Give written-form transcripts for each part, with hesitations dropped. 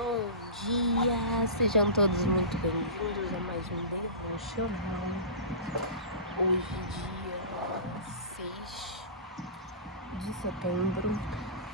Bom dia, sejam todos muito bem-vindos a mais um devocional. Hoje, dia 6 de setembro,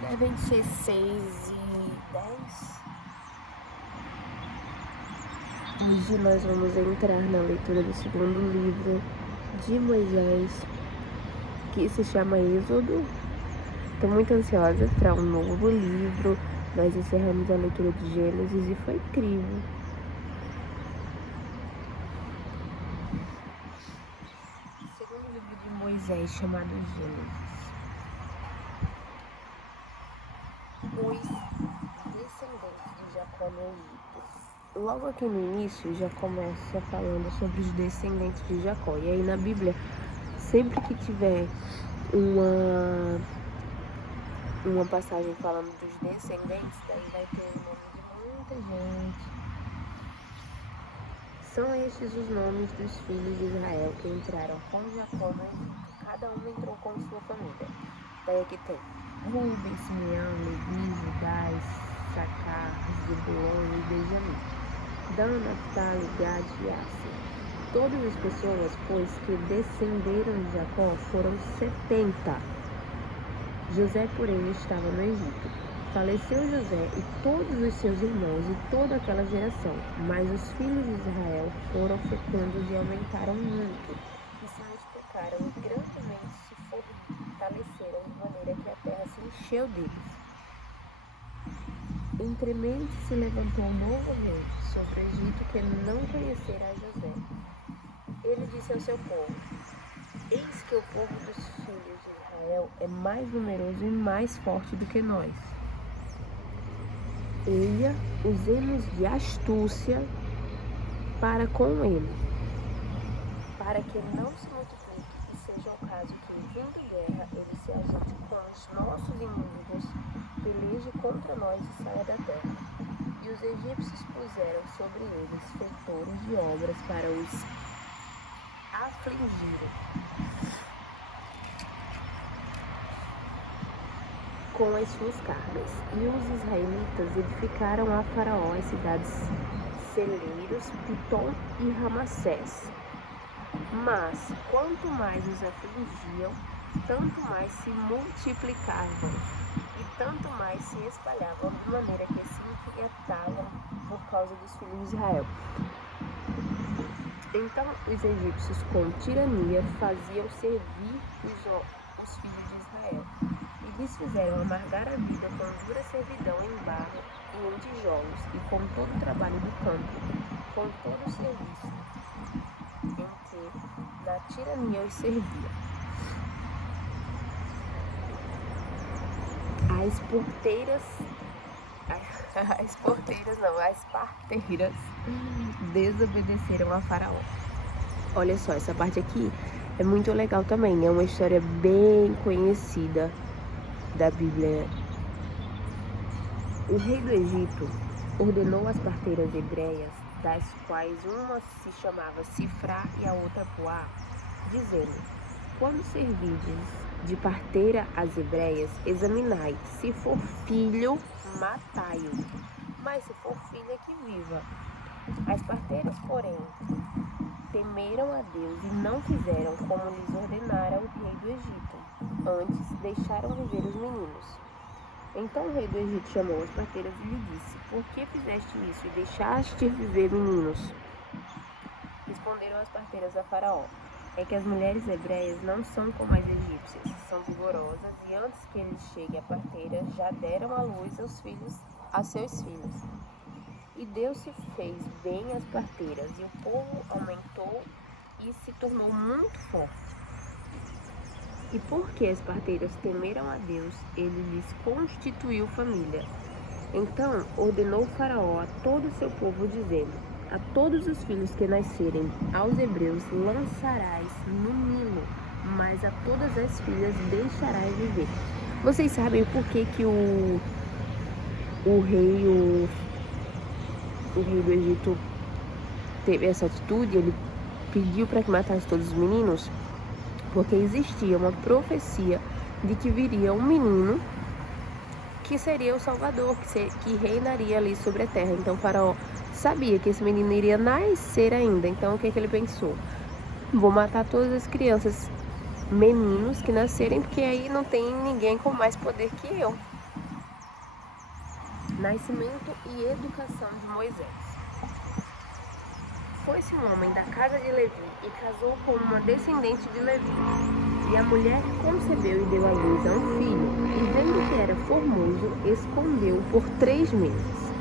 devem ser 6h10. Hoje nós vamos entrar na leitura do segundo livro de Moisés, que se chama Êxodo. Estou muito ansiosa para um novo livro. Nós encerramos a leitura de Gênesis e foi incrível. O segundo livro de Moisés, chamado Gênesis. Os descendentes de Jacó no Egito. Logo aqui no início já começa falando sobre os descendentes de Jacó. E aí na Bíblia, sempre que tiver uma passagem falando dos descendentes, daí vai ter o nome de muita gente. São estes os nomes dos filhos de Israel que entraram com Jacó no Egito. Cada um entrou com sua família. Daí aqui tem Rúben, Simeão, Levi, Judá, Issacar, Zebulon e Benjamim, Dan, Naftali, Gad e Asser. Todas as pessoas, pois, que descenderam de Jacó foram 70. José, porém, estava no Egito. Faleceu José e todos os seus irmãos e toda aquela geração, mas os filhos de Israel foram fecundos e aumentaram muito, e se multiplicaram e grandemente se fortaleceram, de maneira que a terra se encheu deles. Entremente se levantou um novo rei sobre o Egito que não conhecera a José. Ele disse ao seu povo: eis que o povo dos filhos de Israel é mais numeroso e mais forte do que nós. Eia, usemos de astúcia para com ele, para que não se multiplique e seja o caso que, vindo guerra, ele se ajunte com os nossos inimigos, peleje contra nós e saia da terra. E os egípcios puseram sobre eles feitores de obras para os afligirem com as suas cargas. E os israelitas edificaram a Faraó as cidades celeiros, Pitom e Ramassés. Mas, quanto mais os afligiam, tanto mais se multiplicavam, e tanto mais se espalhavam, de maneira que se inquietavam por causa dos filhos de Israel. Então os egípcios, com tirania, faziam servir os filhos de Israel, e lhes fizeram amargar a vida com dura servidão em barro e em tijolos, e com todo o trabalho do campo, com todo o serviço em que na tirania os servia. As parteiras desobedeceram a Faraó. Olha só, essa parte aqui é muito legal também, é uma história bem conhecida da Bíblia. O rei do Egito ordenou as parteiras hebreias, das quais uma se chamava Sifrá e a outra Puá, dizendo: quando servirdes de parteira às hebreias, examinai, se for filho, matai-o, mas se for filha, que viva. As parteiras, porém, temeram a Deus e não fizeram como lhes ordenara o rei do Egito. Antes, deixaram viver os meninos. Então o rei do Egito chamou as parteiras e lhe disse: por que fizeste isso e deixaste viver meninos? Responderam as parteiras a Faraó: é que as mulheres hebreias não são como as egípcias, são vigorosas, e antes que eles cheguem à parteira, já deram à luz a seus filhos. E Deus se fez bem às parteiras, e o povo aumentou e se tornou muito forte. E porque as parteiras temeram a Deus, ele lhes constituiu família. Então ordenou Faraó a todo o seu povo, dizendo: a todos os filhos que nascerem aos hebreus lançarás no Nilo, mas a todas as filhas deixarás viver. Vocês sabem por que o rei do Egito teve essa atitude? Ele pediu para que matasse todos os meninos? Porque existia uma profecia de que viria um menino que seria o Salvador, que reinaria ali sobre a terra. Então o faraó sabia que esse menino iria nascer ainda. Então o que ele pensou? Vou matar todas as crianças, meninos que nascerem, porque aí não tem ninguém com mais poder que eu. Nascimento e educação de Moisés. Foi-se um homem da casa de Levi e casou com uma descendente de Levi. E a mulher concebeu e deu à luz a um filho, e vendo que era formoso, escondeu-o por 3 meses.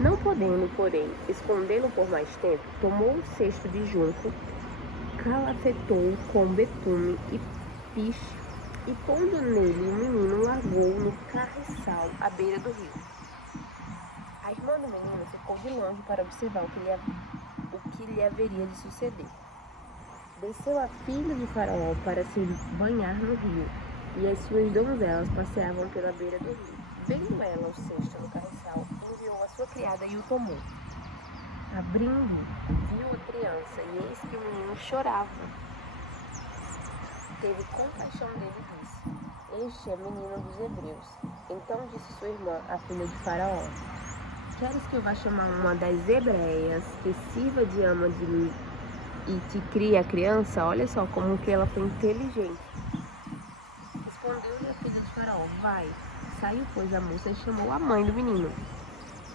Não podendo, porém, escondê-lo por mais tempo, tomou um cesto de junco, calafetou com betume e piche, e pondo nele o menino, largou no carriçal à beira do rio. A irmã do menino ficou de longe para observar o que lhe haveria de suceder. Desceu a filha de Faraó para se banhar no rio, e as suas donzelas passeavam pela beira do rio. Vendo ela o cesto no carriçal, enviou a sua criada e o tomou. Abrindo, viu a criança, e eis que o menino chorava. Teve compaixão dele e disse: Este é menino dos hebreus. Então disse sua irmã, a filha de Faraó: Queres que eu vá chamar uma das hebreias, que sirva de ama de mim e te crie a criança? Olha só como que ela foi inteligente. Respondeu-lhe a filha de Faraó: Vai. Saiu, pois, a moça e chamou a mãe do menino.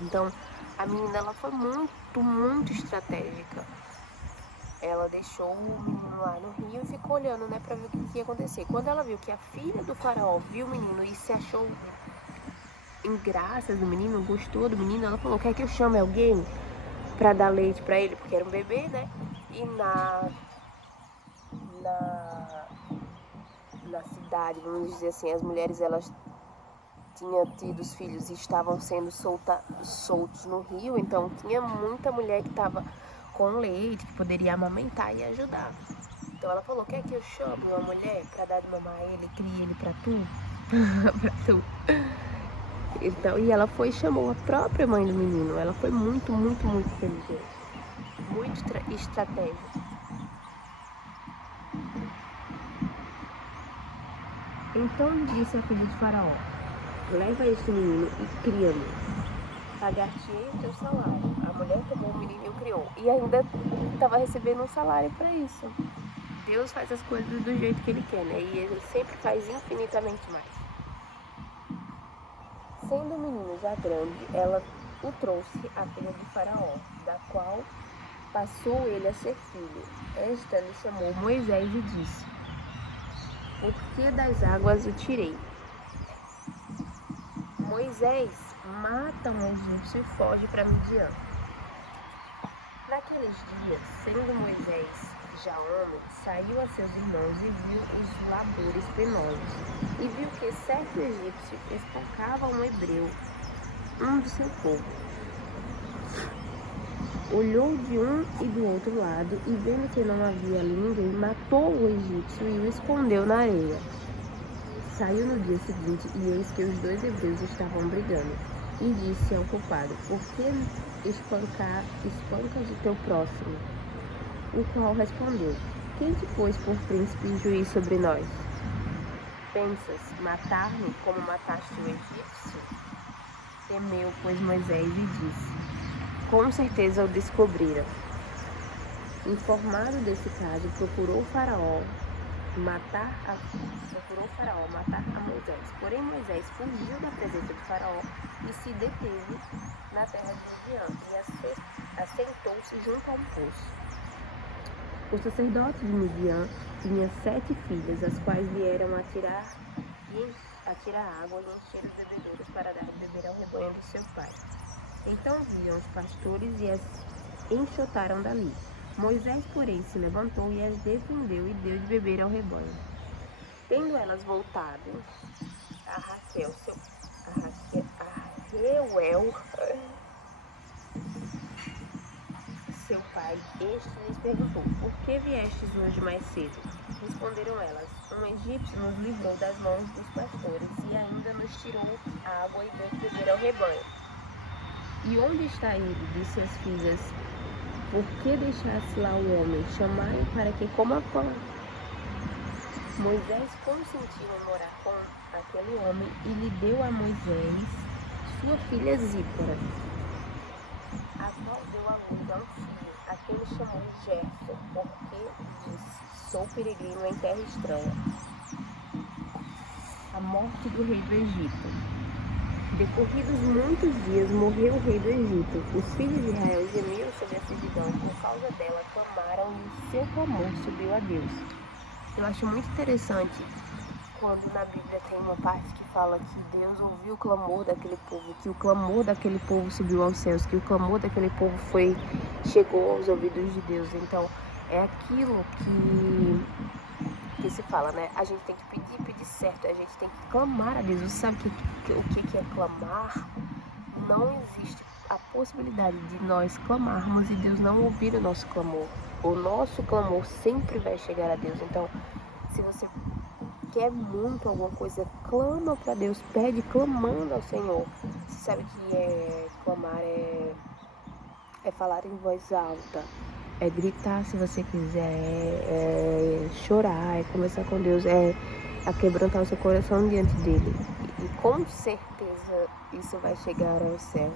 Então, a menina ela foi muito estratégica. Ela deixou o menino lá no rio e ficou olhando, né, para ver o que ia acontecer. Quando ela viu que a filha do Faraó viu o menino e se achou em graça do menino, gostou do menino, ela falou: Quer que eu chame alguém para dar leite para ele? Porque era um bebê, né? E na cidade, vamos dizer assim, as mulheres elas tinham tido os filhos e estavam sendo soltos no rio, então tinha muita mulher que estava com leite, que poderia amamentar e ajudar. Então ela falou: Quer que eu chame uma mulher para dar de mamar ele e crie ele para tu? Pra tu. Então, e ela foi e chamou a própria mãe do menino. Ela foi muito inteligente, muito estratégica. Então disse a filha de Faraó: Leva este menino e cria-me. Pagar-te-ei o teu salário. A mulher tomou o menino e o criou. E ainda estava recebendo um salário para isso. Deus faz as coisas do jeito que Ele quer, né? E Ele sempre faz infinitamente mais. Sendo o menino já grande, ela o trouxe à filha de Faraó, da qual passou ele a ser filho. Esta lhe chamou Moisés e disse: Por que das águas o tirei? Moisés mata um egípcio e foge para Midian. Naqueles dias, sendo Moisés já homem, saiu a seus irmãos e viu os labores penosos, e viu que certo egípcio espancava um hebreu, um do seu povo. Olhou de um e do outro lado, e vendo que não havia ali ninguém, matou o egípcio e o escondeu na areia. Saiu no dia seguinte, e eis que os 2 hebreus estavam brigando. E disse ao culpado: Por que espancas o teu próximo? O qual respondeu: Quem te pôs por príncipe e juiz sobre nós? Pensas matar-me como mataste o egípcio? Temeu, pois, Moisés e disse: Com certeza o descobriram. Informado desse caso, procurou Faraó matar a Moisés. Porém, Moisés fugiu da presença de Faraó e se deteve na terra de Midian e assentou-se junto a um poço. O sacerdote de Midian tinha 7 filhas, as quais vieram a tirar água e encher os bebedouros para dar de beber ao rebanho de seu pai. Então viram os pastores e as enxotaram dali. Moisés, porém, se levantou e as defendeu e deu de beber ao rebanho. Tendo elas voltado a Reuel, seu pai, este lhes perguntou: Por que viestes hoje mais cedo? Responderam elas: Um egípcio nos livrou das mãos dos pastores e ainda nos tirou água e deu de beber ao rebanho. E onde está ele? Disse as filhas: Por que deixaste lá o homem? Chamai-o para que coma pão. Moisés consentiu em morar com aquele homem e lhe deu a Moisés sua filha Zípora, a qual deu à luz a um filho, a quem ele chamou Gerson, porque disse: sou peregrino em terra estranha. A morte do rei do Egito. Decorridos muitos dias, morreu o rei do Egito. Os filhos de Israel gemiam sobre a servidão, por causa dela clamaram e o seu clamor subiu a Deus. Eu acho muito interessante quando na Bíblia tem uma parte que fala que Deus ouviu o clamor daquele povo, que o clamor daquele povo subiu aos céus, que o clamor daquele povo chegou aos ouvidos de Deus. Então, é aquilo que se fala, né? A gente tem que pedir certo, a gente tem que clamar a Deus. Você sabe o que é clamar? Não existe a possibilidade de nós clamarmos e Deus não ouvir o nosso clamor. O nosso clamor sempre vai chegar a Deus. Então, se você quer muito alguma coisa, clama para Deus, pede clamando ao Senhor. Você sabe que clamar é falar em voz alta, é gritar se você quiser, é chorar, é conversar com Deus, é quebrantar o seu coração diante dele. E com certeza isso vai chegar ao céu.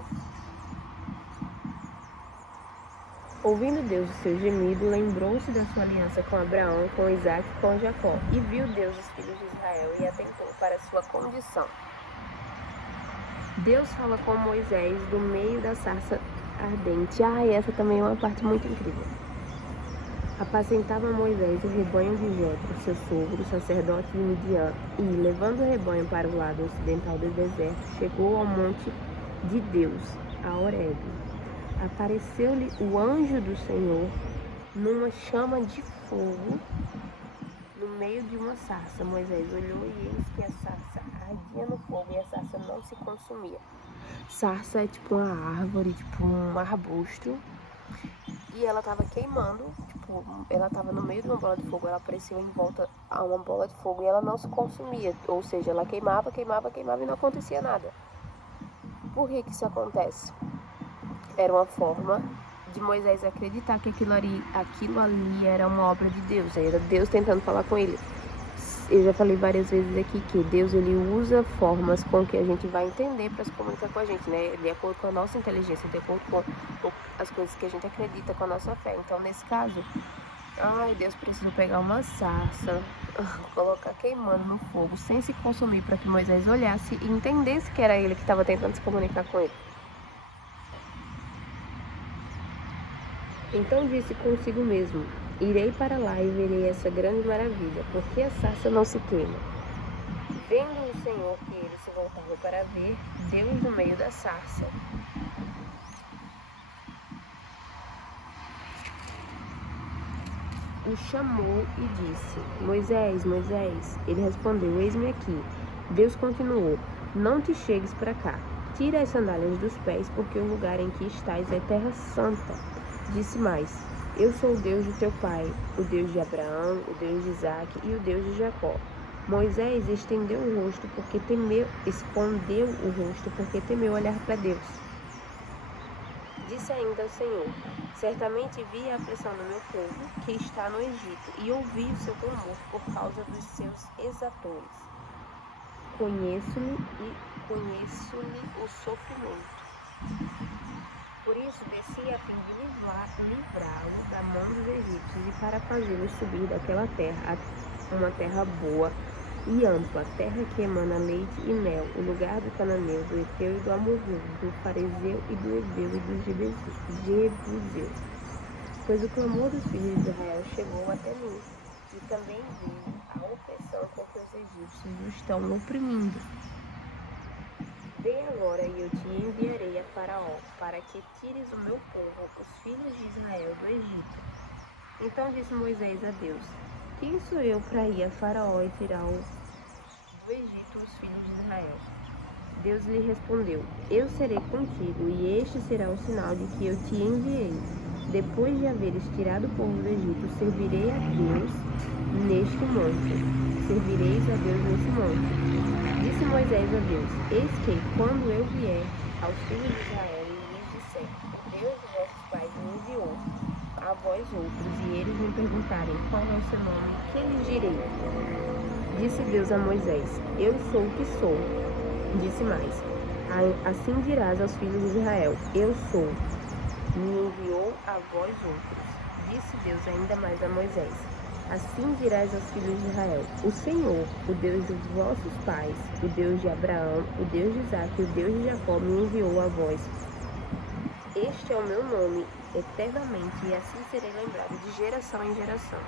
Ouvindo Deus o seu gemido, lembrou-se da sua aliança com Abraão, com Isaque e com Jacó. E viu Deus os filhos de Israel e atentou para a sua condição. Deus fala com Moisés do meio da sarça ardente. Essa também é uma parte muito incrível. Apacentava Moisés o rebanho de Jetro, seu sogro, sacerdote de Midian, e, levando o rebanho para o lado ocidental do deserto, chegou ao monte de Deus, a Horebe. Apareceu-lhe o anjo do Senhor numa chama de fogo no meio de uma sarça. Moisés olhou e eis que a sarça ardia no fogo e a sarça não se consumia. Sarça é tipo uma árvore, tipo um arbusto, e ela estava queimando, ela estava no meio de uma bola de fogo, ela apareceu em volta a uma bola de fogo e ela não se consumia, ou seja, ela queimava e não acontecia nada. Por que isso acontece? Era uma forma de Moisés acreditar que aquilo ali era uma obra de Deus, era Deus tentando falar com ele. Eu já falei várias vezes aqui que Deus ele usa formas com que a gente vai entender para se comunicar com a gente, né? De acordo com a nossa inteligência, de acordo com as coisas que a gente acredita, com a nossa fé. Então, nesse caso, Deus precisou pegar uma sarça, colocar queimando no fogo, sem se consumir, para que Moisés olhasse e entendesse que era ele que estava tentando se comunicar com ele. Então disse consigo mesmo: irei para lá e verei essa grande maravilha, porque a sarça não se queima. Vendo o Senhor que ele se voltava para ver, Deus no meio da sarça o chamou e disse: Moisés, Moisés. Ele respondeu: eis-me aqui. Deus continuou: não te chegues para cá. Tira as sandálias dos pés, porque o lugar em que estás é terra santa. Disse mais: eu sou o Deus de teu pai, o Deus de Abraão, o Deus de Isaque e o Deus de Jacó. Moisés escondeu o rosto porque temeu olhar para Deus. Disse ainda ao Senhor: certamente vi a aflição do meu povo que está no Egito e ouvi o seu clamor por causa dos seus exatores. Conheço-lhe o sofrimento. Por isso desci a fim de livrá-lo da mão dos egípcios e para fazê-lo subir daquela terra, uma terra boa e ampla, terra que emana leite e mel, o lugar do cananeu, do Eteu e do Amorreu, do Fareseu e do Heveu e do Jebuseu. Pois o clamor dos filhos de Israel chegou até mim, e também vejo a opressão com que os egípcios o estão oprimindo. Vem agora e eu te enviarei a Faraó, para que tires o meu povo, os filhos de Israel, do Egito. Então disse Moisés a Deus: quem sou eu para ir a Faraó e tirar do Egito os filhos de Israel? Deus lhe respondeu: eu serei contigo, e este será o sinal de que eu te enviei. Depois de haveres tirado o povo do Egito, servirei a Deus neste monte. Servireis a Deus nesse monte. Disse Moisés a Deus: eis que, quando eu vier aos filhos de Israel e lhes disser: o Deus de vossos pais me enviou, a vós outros, e eles me perguntarem qual é o seu nome, que lhes direi? Disse Deus a Moisés: Eu sou o que sou. Disse mais: Assim dirás aos filhos de Israel: Eu sou, me enviou a vós outros. Disse Deus ainda mais a Moisés: Assim dirás aos filhos de Israel: O Senhor, o Deus dos vossos pais, o Deus de Abraão, o Deus de Isaque e o Deus de Jacó me enviou a vós. Este é o meu nome eternamente, e assim serei lembrado de geração em geração.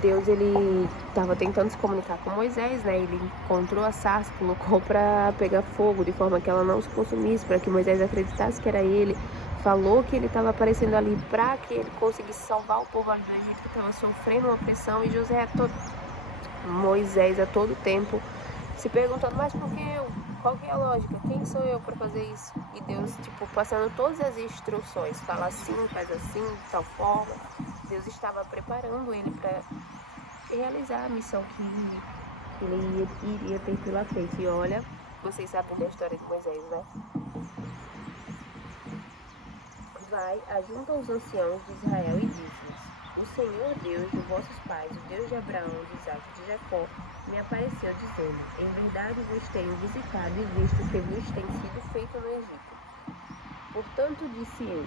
Deus, ele estava tentando se comunicar com Moisés, né? Ele encontrou a sarça, colocou para pegar fogo, de forma que ela não se consumisse, para que Moisés acreditasse que era ele. Falou que ele estava aparecendo ali para que ele conseguisse salvar o povo ali do Egito, que estava sofrendo uma opressão. E Moisés a todo tempo se perguntando: mas por que eu? Qual que é a lógica? Quem sou eu para fazer isso? E Deus, passando todas as instruções: fala assim, faz assim, de tal forma. Deus estava preparando ele para realizar a missão que ele iria ter pela frente. E olha, vocês sabem da história de Moisés, né? Vai, ajunta os anciãos de Israel e diz-lhes: O Senhor Deus de vossos pais, o Deus de Abraão, de Isaque e de Jacó, me apareceu dizendo: Em verdade vos tenho visitado e visto o que vos tem sido feito no Egito. Portanto disse eu: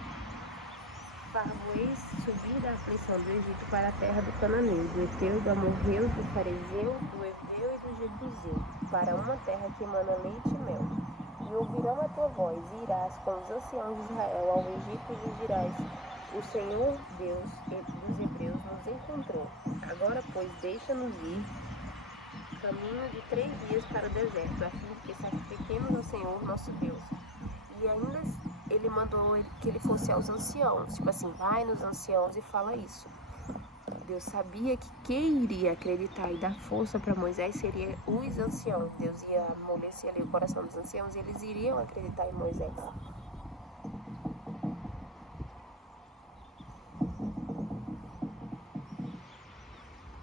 Far-vos-eis subir da aflição do Egito para a terra do Cananeu, do Eteu, do Amorreu, do Fareseu, do Eveu e do Jebuseu, para uma terra que emana leite e mel. E ouvirão a tua voz, e irás com os anciãos de Israel ao Egito e lhes dirás: O Senhor Deus dos Hebreus nos encontrou. Agora, pois, deixa-nos ir caminho de 3 dias para o deserto, a fim de que sacrifiquemos ao Senhor nosso Deus. E ainda ele mandou que ele fosse aos anciãos, vai nos anciãos e fala isso. Deus sabia que quem iria acreditar e dar força para Moisés seria os anciãos. Deus ia amolecer ali o coração dos anciãos e eles iriam acreditar em Moisés.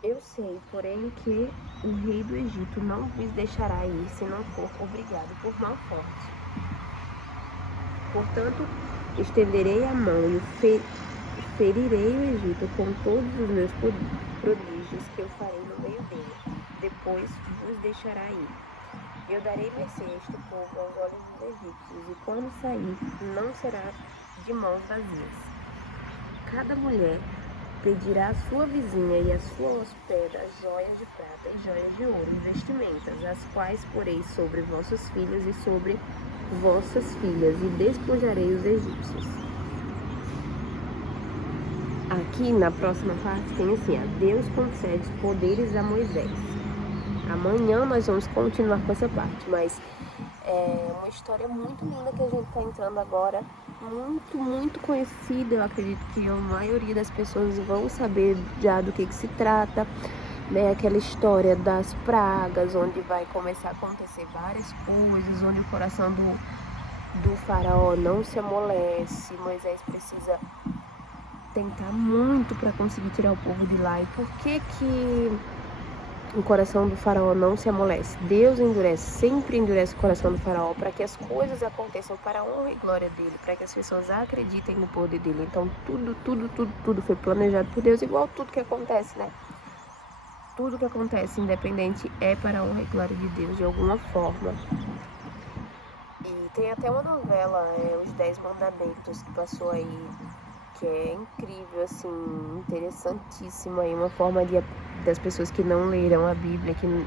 Eu sei, porém, que o rei do Egito não vos deixará ir se não for obrigado por mão forte. Portanto, estenderei a mão e ferirei o Egito com todos os meus prodígios que eu farei no meio dele. Depois vos deixará ir. Eu darei mercê a este povo aos olhos dos egípcios, e quando sair, não será de mãos vazias. Cada mulher pedirá à sua vizinha e à sua hospeda joias de prata e joias de ouro e vestimentas, as quais porei sobre vossos filhos e sobre vossas filhas, e despojarei os egípcios. Aqui na próxima parte tem assim: Deus concede poderes a Moisés. Amanhã nós vamos continuar com essa parte, mas é uma história muito linda que a gente está entrando agora, muito, muito conhecida. Eu acredito que a maioria das pessoas vão saber já do que se trata, né? Aquela história das pragas, onde vai começar a acontecer várias coisas, onde o coração do faraó não se amolece. Moisés precisa tentar muito para conseguir tirar o povo de lá. E por que o coração do faraó não se amolece? Deus sempre endurece o coração do faraó para que as coisas aconteçam para a honra e glória dele, para que as pessoas acreditem no poder dele. Então tudo foi planejado por Deus, igual tudo que acontece, né? Tudo que acontece, independente, é para a honra e glória de Deus, de alguma forma. E tem até uma novela, Os 10 Mandamentos, que passou aí, que é incrível, assim, interessantíssima, e uma forma das pessoas que não leram a Bíblia, que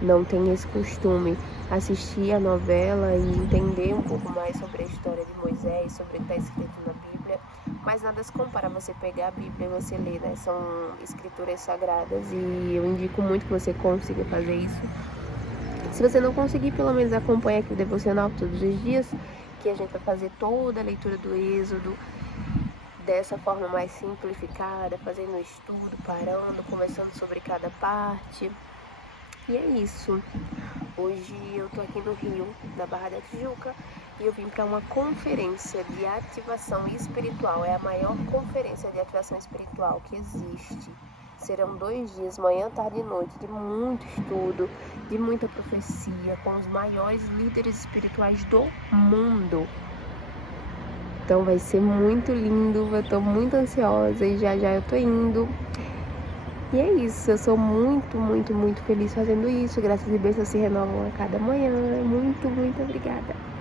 não têm esse costume, assistir a novela e entender um pouco mais sobre a história de Moisés, sobre o que está escrito na Bíblia. Mas nada se compara a você pegar a Bíblia e você ler, né? São escrituras sagradas e eu indico muito que você consiga fazer isso. Se você não conseguir, pelo menos acompanhe aqui o devocional todos os dias, que a gente vai fazer toda a leitura do Êxodo dessa forma mais simplificada, fazendo um estudo, parando, conversando sobre cada parte. E é isso. Hoje eu tô aqui no Rio, na Barra da Tijuca, e eu vim para uma conferência de ativação espiritual. É a maior conferência de ativação espiritual que existe. Serão 2 dias, manhã, tarde e noite, de muito estudo, de muita profecia, com os maiores líderes espirituais do mundo. Então vai ser muito lindo, eu tô muito ansiosa e já já eu tô indo. E é isso, eu sou muito, muito, muito feliz fazendo isso. Graças e bênçãos se renovam a cada manhã. Muito, muito obrigada.